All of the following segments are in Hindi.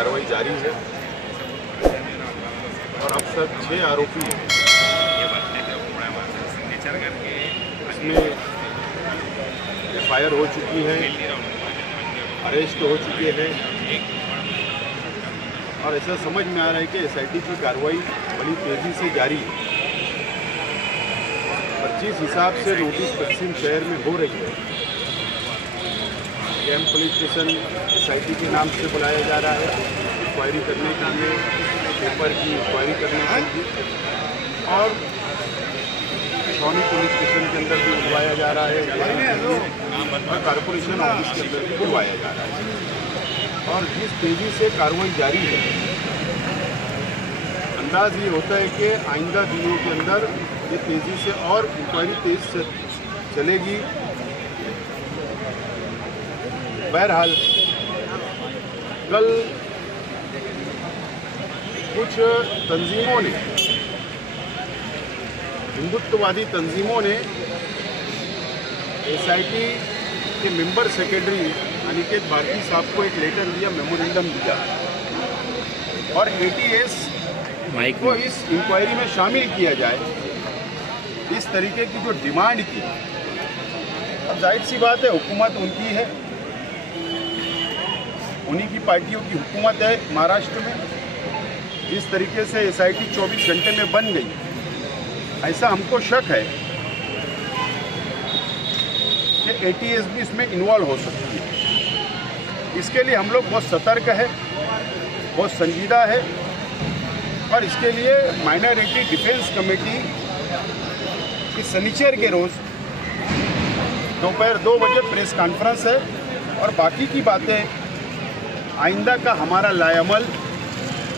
कार्रवाई जारी है और अब तक 6 आरोपी हैं। इसमें FIR हो चुकी है, अरेस्ट हो चुके हैं और ऐसा समझ में आ रहा है कि SIT की कार्रवाई बड़ी तेज़ी से जारी है। और जिस हिसाब से नोटिस पश्चिम शहर में हो रही है, कैंप पुलिस स्टेशन SIT के नाम से बुलाया जा रहा है इंक्वायरी करने के लिए, पेपर की इंक्वायरी करने के लिए, और छावनी पुलिस स्टेशन के अंदर भी बुलवाया जा रहा है इंक्वायरी के लिए, और कारपोरेशन ऑफिस के अंदर भी बुलवाया जा रहा है। और जिस तेज़ी से कार्रवाई जारी है, अंदाज ये होता है कि आइंदा दिनों के अंदर ये तेज़ी से और इंक्वायरी तेज से चलेगी। बहरहाल कल कुछ तंजीमों ने, हिंदुत्ववादी तंजीमों ने SIT के मेंबर सेक्रेटरी अनिकेत भारती साहब को एक लेटर दिया, मेमोरेंडम दिया और ATS को इस इंक्वायरी में शामिल किया जाए, इस तरीके की जो डिमांड की। अब जाहिर सी बात है, हुकूमत उनकी है, उन्हीं की पार्टियों की हुकूमत है महाराष्ट्र में। जिस तरीके से SIT 24 घंटे में बन गई, ऐसा हमको शक है कि ATS भी इसमें इन्वॉल्व हो सकती है। इसके लिए हम लोग बहुत सतर्क है, बहुत संजीदा है और इसके लिए माइनॉरिटी डिफेंस कमेटी की शनिचर के रोज़ दोपहर 2 बजे प्रेस कॉन्फ्रेंस है और बाकी की बातें आइंदा का हमारा लाएअमल,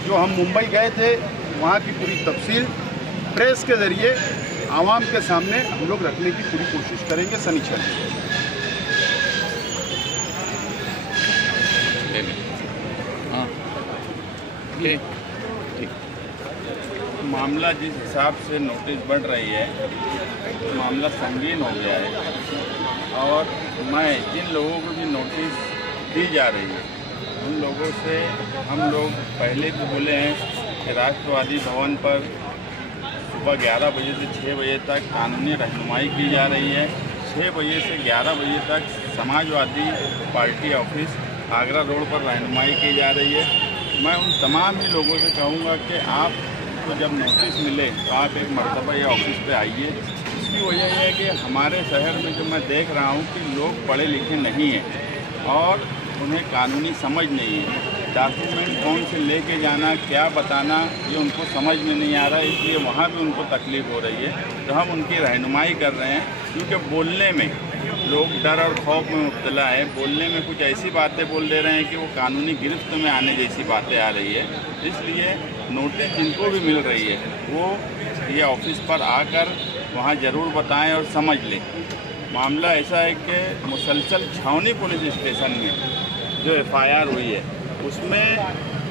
जो हम मुंबई गए थे वहाँ की पूरी तफसील प्रेस के ज़रिए आवाम के सामने हम लोग रखने की पूरी कोशिश करेंगे शनिचर को। हाँ ठीक। मामला जिस हिसाब से नोटिस बढ़ रही है, तो मामला संगीन हो गया है और मैं जिन लोगों को भी नोटिस दी जा रही है उन लोगों से हम लोग पहले भी बोले हैं कि राष्ट्रवादी भवन पर सुबह 11 बजे से 6 बजे तक कानूनी रहनुमाई की जा रही है। 6 बजे से 11 बजे तक Samajwadi party office Agra road पर रहनुमाई की जा रही है। मैं उन तमाम ही लोगों से कहूँगा कि आप तो जब नोटिस मिले तो आप एक मरतबा ये ऑफिस पे आइए। इसकी वजह यह है कि हमारे शहर में जो मैं देख रहा हूँ कि लोग पढ़े लिखे नहीं हैं और उन्हें कानूनी समझ नहीं है। डॉक्यूमेंट कौन से लेके जाना, क्या बताना, ये उनको समझ में नहीं आ रहा है, इसलिए वहाँ भी उनको तकलीफ़ हो रही है। तो हम उनकी रहनुमाई कर रहे हैं, क्योंकि बोलने में लोग डर और खौफ में मुब्तला है। बोलने में कुछ ऐसी बातें बोल दे रहे हैं कि वो कानूनी गिरफ्त में आने जैसी बातें आ रही है। इसलिए नोटिस जिनको भी मिल रही है वो ये ऑफिस पर आकर वहाँ ज़रूर बताएं और समझ लें। मामला ऐसा है कि मुसलसल छावनी पुलिस स्टेशन में जो FIR हुई है उसमें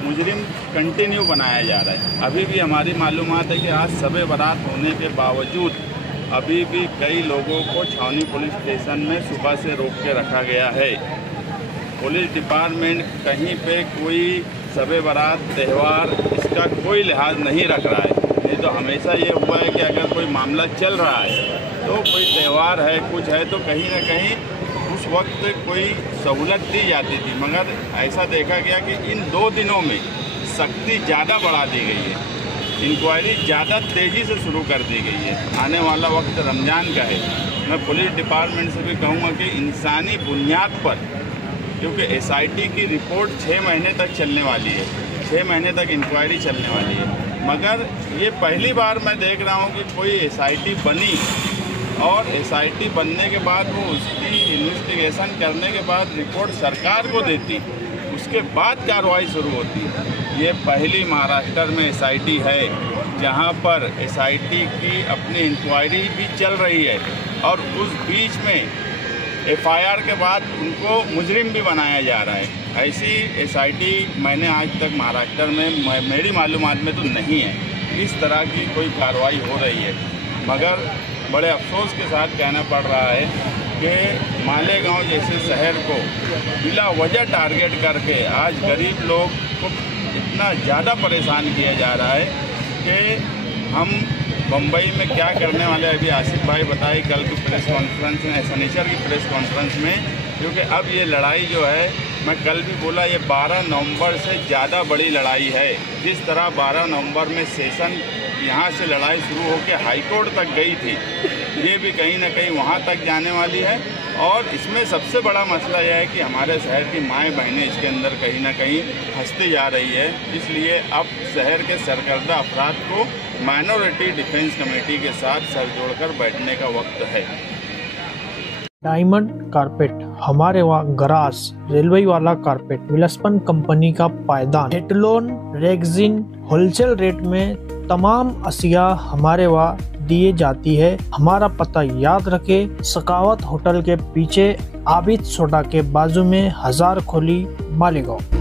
मुजरिम कंटिन्यू बनाया जा रहा है। अभी भी हमारी मालूमात है कि आज शब बारात होने के बावजूद अभी भी कई लोगों को छावनी पुलिस स्टेशन में सुबह से रोक के रखा गया है। पुलिस डिपार्टमेंट कहीं पे कोई शब बारात त्यौहार इसका कोई लिहाज नहीं रख रहा है। नहीं तो हमेशा ये हुआ है कि अगर कोई मामला चल रहा है तो कोई त्यौहार है, कुछ है, तो कहीं ना कहीं उस वक्त कोई सहूलत दी जाती थी। मगर ऐसा देखा गया कि इन 2 दिनों में सख्ती ज़्यादा बढ़ा दी गई है, इंक्वायरी ज़्यादा तेज़ी से शुरू कर दी गई है। आने वाला वक्त रमज़ान का है। मैं पुलिस डिपार्टमेंट से भी कहूँगा कि इंसानी बुनियाद पर, क्योंकि SIT की रिपोर्ट 6 महीने तक चलने वाली है, 6 महीने तक इंक्वायरी चलने वाली है। मगर ये पहली बार मैं देख रहा हूँ कि कोई SIT बनी और SIT बनने के बाद वो उसकी इन्वेस्टिगेशन करने के बाद रिपोर्ट सरकार को देती, उसके बाद कार्रवाई शुरू होती। ये पहली महाराष्ट्र में SIT है जहाँ पर SIT की अपनी इंक्वायरी भी चल रही है और उस बीच में FIR के बाद उनको मुजरिम भी बनाया जा रहा है। ऐसी SIT मैंने आज तक महाराष्ट्र में मेरी मालूमात में तो नहीं है इस तरह की कोई कार्रवाई हो रही है। मगर बड़े अफसोस के साथ कहना पड़ रहा है कि मालेगांव जैसे शहर को बिला वजह टारगेट करके आज गरीब लोग को इतना ज़्यादा परेशान किया जा रहा है कि हम बम्बई में क्या करने वाले हैं। अभी आसिफ भाई बताए कल की प्रेस कॉन्फ्रेंस में, शनिचर की प्रेस कॉन्फ्रेंस में, क्योंकि अब ये लड़ाई जो है, मैं कल भी बोला, ये 12 नवंबर से ज़्यादा बड़ी लड़ाई है। जिस तरह 12 नवंबर में सेशन यहाँ से लड़ाई शुरू होकर हाईकोर्ट तक गई थी, ये भी कहीं ना कहीं वहाँ तक जाने वाली है। और इसमें सबसे बड़ा मसला यह है कि हमारे शहर की माएँ बहनें इसके अंदर कहीं ना कहीं फंसती जा रही है। इसलिए अब शहर के सरकर्दा अफराद को माइनॉरिटी डिफेंस कमेटी के साथ सर जोड़कर बैठने का वक्त है। डायमंड कारपेट, हमारे वहाँ गराज, रेलवे वाला कारपेट, विलस्पन कंपनी का पायदान, हेटलोन, रेगजिन, होलसेल रेट में तमाम अशिया हमारे वहाँ दिए जाती है। हमारा पता याद रखे, सकावत होटल के पीछे, आबिद सोडा के बाजू में, हजार खोली, मालेगांव।